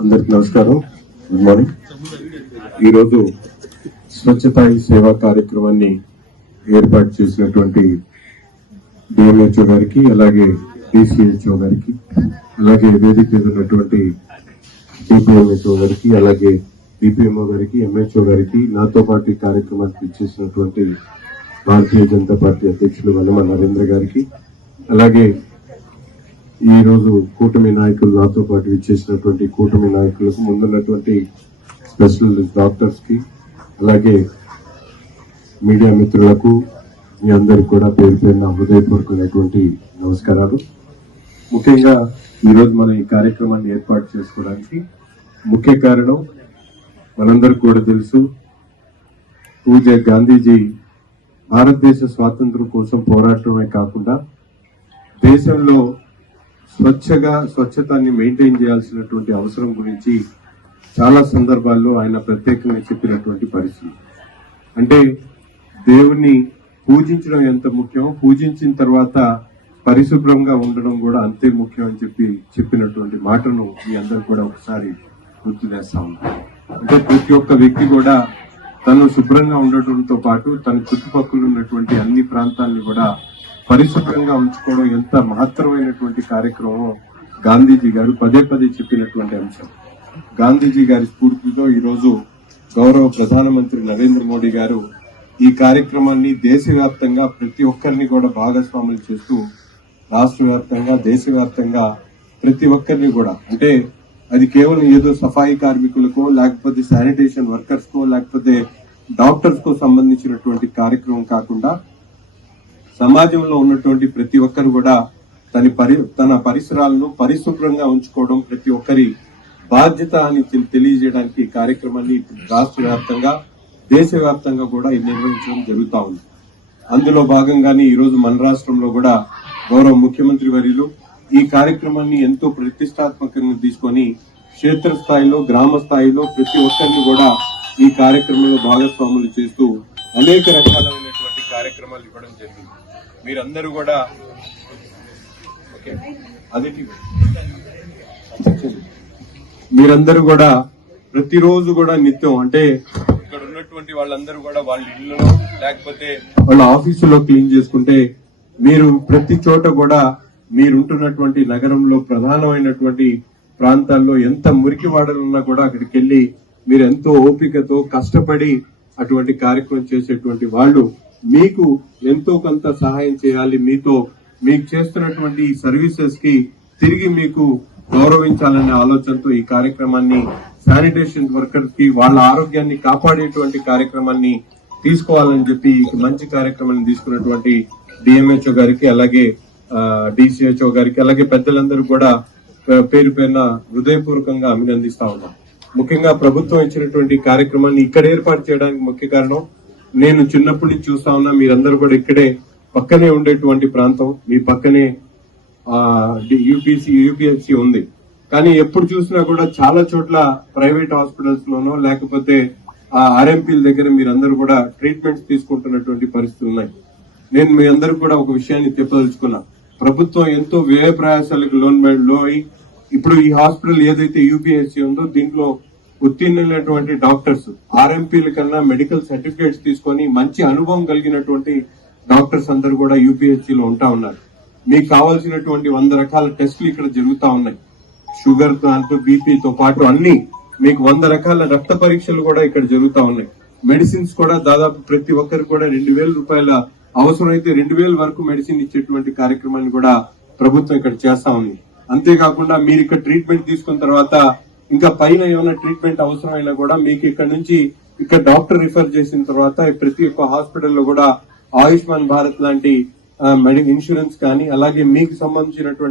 అందరికి నమస్కారం. Good morning ఈరోజు స్వచ్ఛత సేవా కార్యక్రమాన్ని ఏర్పాటు చేసినటువంటి డిఎంహెచ్ఓ గారికి అలాగే డిసిహెచ్ఓ గారికి అలాగే వేదిక మీద ఉన్నటువంటి డిపిఎంహెచ్ఓ గారికి అలాగే డిపిఎంఓ గారికి ఎంహెచ్ఓ గారికి నాతో పాటు కార్యక్రమానికి ఇచ్చేసినటువంటి భారతీయ జనతా పార్టీ అధ్యక్షులు వనమ నరేంద్ర గారికి అలాగే ఈ రోజు కూటమి నాయకులు నాతో పాటు ఇచ్చేసినటువంటి కూటమి నాయకులకు ముందున్నటువంటి స్పెషల్ డాక్టర్స్కి అలాగే మీడియా మిత్రులకు మీ అందరికి కూడా పేరు పేరున హృదయపూర్వకమైనటువంటి నమస్కారాలు. ముఖ్యంగా ఈరోజు మనం ఈ కార్యక్రమాన్ని ఏర్పాటు చేసుకోవడానికి ముఖ్య కారణం మనందరికి కూడా తెలుసు పూజ గాంధీజీ భారతదేశ స్వాతంత్రం కోసం పోరాటమే కాకుండా దేశంలో స్వచ్ఛగా స్వచ్ఛతాన్ని మెయింటైన్ చేయాల్సినటువంటి అవసరం గురించి చాలా సందర్భాల్లో ఆయన ప్రత్యేకంగా చెప్పినటువంటి పరిస్థితి. అంటే దేవుణ్ణి పూజించడం ఎంత ముఖ్యమో పూజించిన తర్వాత పరిశుభ్రంగా ఉండడం కూడా అంతే ముఖ్యం అని చెప్పి చెప్పినటువంటి మాటను మీ అందరు కూడా ఒకసారి గుర్తు చేస్తా ఉన్నాం అంటే ప్రతి ఒక్క వ్యక్తి కూడా తను శుభ్రంగా ఉండటంతో పాటు తన చుట్టుపక్కల ఉన్నటువంటి అన్ని ప్రాంతాలను కూడా పరిశుభ్రంగా ఉంచుకోవడం ఎంత మహత్తరమైనటువంటి కార్యక్రమం గాంధీజీ గారు పదే పదే చెప్పినటువంటి అంశం. గాంధీజీ గారి స్ఫూర్తితో ఈరోజు గౌరవ ప్రధానమంత్రి నరేంద్ర మోడీ గారు ఈ కార్యక్రమాన్ని దేశవ్యాప్తంగా ప్రతి ఒక్కరిని కూడా భాగస్వాములు చేస్తూ రాష్ట్ర వ్యాప్తంగా దేశవ్యాప్తంగా ప్రతి ఒక్కరిని కూడా అంటే అది కేవలం ఏదో సఫాయి కార్మికులకో లేకపోతే శానిటేషన్ వర్కర్స్కో లేకపోతే డాక్టర్స్కో సంబంధించినటువంటి కార్యక్రమం కాకుండా సమాజంలో ఉన్నటువంటి ప్రతి ఒక్కరు కూడా తన పరి తన పరిసరాలను పరిశుభ్రంగా ఉంచుకోవడం ప్రతి ఒక్కరి బాధ్యత అని తెలియజేయడానికి కార్యక్రమాన్ని రాష్ట్ర వ్యాప్తంగా దేశవ్యాప్తంగా కూడా నిర్వహించడం జరుగుతా ఉంది. అందులో భాగంగానే ఈ రోజు మన రాష్ట్రంలో కూడా గౌరవ ముఖ్యమంత్రి వర్యులు ఈ కార్యక్రమాన్ని ఎంతో ప్రతిష్టాత్మకంగా తీసుకొని క్షేత్రస్థాయిలో గ్రామ స్థాయిలో ప్రతి ఒక్కరిని కూడా ఈ కార్యక్రమంలో భాగస్వాములు చేస్తూ అనేక రకాలైన కార్యక్రమాలు ఇవ్వడం జరిగింది. మీరందరూ కూడా ఓకే అది మీరందరూ కూడా ప్రతిరోజు కూడా నిత్యం అంటే ఇక్కడ ఉన్నటువంటి వాళ్ళందరూ కూడా వాళ్ళ ఇళ్ళలో లేకపోతే వాళ్ళ ఆఫీసులో క్లీన్ చేసుకుంటే మీరు ప్రతి చోట కూడా మీరుంటున్నటువంటి నగరంలో ప్రధానమైనటువంటి ప్రాంతాల్లో ఎంత మురికి వాడలున్నా కూడా అక్కడికి వెళ్ళి మీరు ఎంతో ఓపికతో కష్టపడి అటువంటి కార్యక్రమం చేసేటువంటి వాళ్ళు మీకు ఎంతో కొంత సహాయం చేయాలి. మీతో మీకు చేస్తున్నటువంటి ఈ సర్వీసెస్కి తిరిగి మీకు గౌరవించాలనే ఆలోచనతో ఈ కార్యక్రమాన్ని శానిటేషన్ వర్కర్స్కి వాళ్ళ ఆరోగ్యాన్ని కాపాడేటువంటి కార్యక్రమాన్ని తీసుకోవాలని చెప్పి మంచి కార్యక్రమాన్ని తీసుకున్నటువంటి డిఎంహెచ్ఓ గారికి అలాగే డిసిహెచ్ఓ గారికి అలాగే పెద్దలందరూ కూడా పేరు పేరున హృదయపూర్వకంగా అభినందిస్తా ఉన్నాం. ముఖ్యంగా ప్రభుత్వం ఇచ్చినటువంటి కార్యక్రమాన్ని ఇక్కడ ఏర్పాటు చేయడానికి ముఖ్య కారణం నేను చిన్నప్పటి నుంచి చూస్తా ఉన్నా మీరందరూ కూడా ఇక్కడే పక్కనే ఉండేటువంటి ప్రాంతం. మీ పక్కనే యూపీసీ యూపీఎస్సీ ఉంది. కానీ ఎప్పుడు చూసినా కూడా చాలా చోట్ల ప్రైవేట్ హాస్పిటల్స్ లోనో లేకపోతే ఆర్ఎంపీల దగ్గర మీరందరూ కూడా ట్రీట్మెంట్స్ తీసుకుంటున్నటువంటి పరిస్థితులు ఉన్నాయి. నేను మీ అందరూ కూడా ఒక విషయాన్ని చెప్పదలుచుకున్నా. ప్రభుత్వం ఎంతో వ్యయ ప్రయాసాలకు లోన్లో ఇప్పుడు ఈ హాస్పిటల్ ఏదైతే యూపీఎస్సీ ఉందో దీంట్లో ఉత్తీర్ణులైనటువంటి డాక్టర్స్ ఆర్ఎంపీల కన్నా మెడికల్ సర్టిఫికేట్స్ తీసుకొని మంచి అనుభవం కలిగినటువంటి డాక్టర్స్ అందరూ కూడా యూపీహెచ్సిలో ఉంటా ఉన్నారు. మీకు కావాల్సినటువంటి వంద రకాల టెస్టులు ఇక్కడ జరుగుతా ఉన్నాయి. షుగర్ దాంతో బీపీతో పాటు అన్ని మీకు వంద రకాల రక్త పరీక్షలు కూడా ఇక్కడ జరుగుతా ఉన్నాయి. మెడిసిన్స్ కూడా దాదాపు ప్రతి ఒక్కరికి కూడా రెండు వేల రూపాయల అవసరమైతే రెండు వేల వరకు మెడిసిన్ ఇచ్చేటువంటి కార్యక్రమాన్ని కూడా ప్రభుత్వం ఇక్కడ చేస్తా ఉంది. అంతేకాకుండా మీరు ఇక్కడ ట్రీట్మెంట్ తీసుకున్న తర్వాత ఇంకా పైన ఏమైనా ట్రీట్మెంట్ అవసరమైనా కూడా మీకు ఇక్కడ నుంచి ఇక్కడ డాక్టర్ రిఫర్ చేసిన తర్వాత ప్రతి ఒక్క హాస్పిటల్లో కూడా ఆయుష్మాన్ భారత్ లాంటి మెడి ఇన్సూరెన్స్ కానీ అలాగే మీకు సంబంధించినటువంటి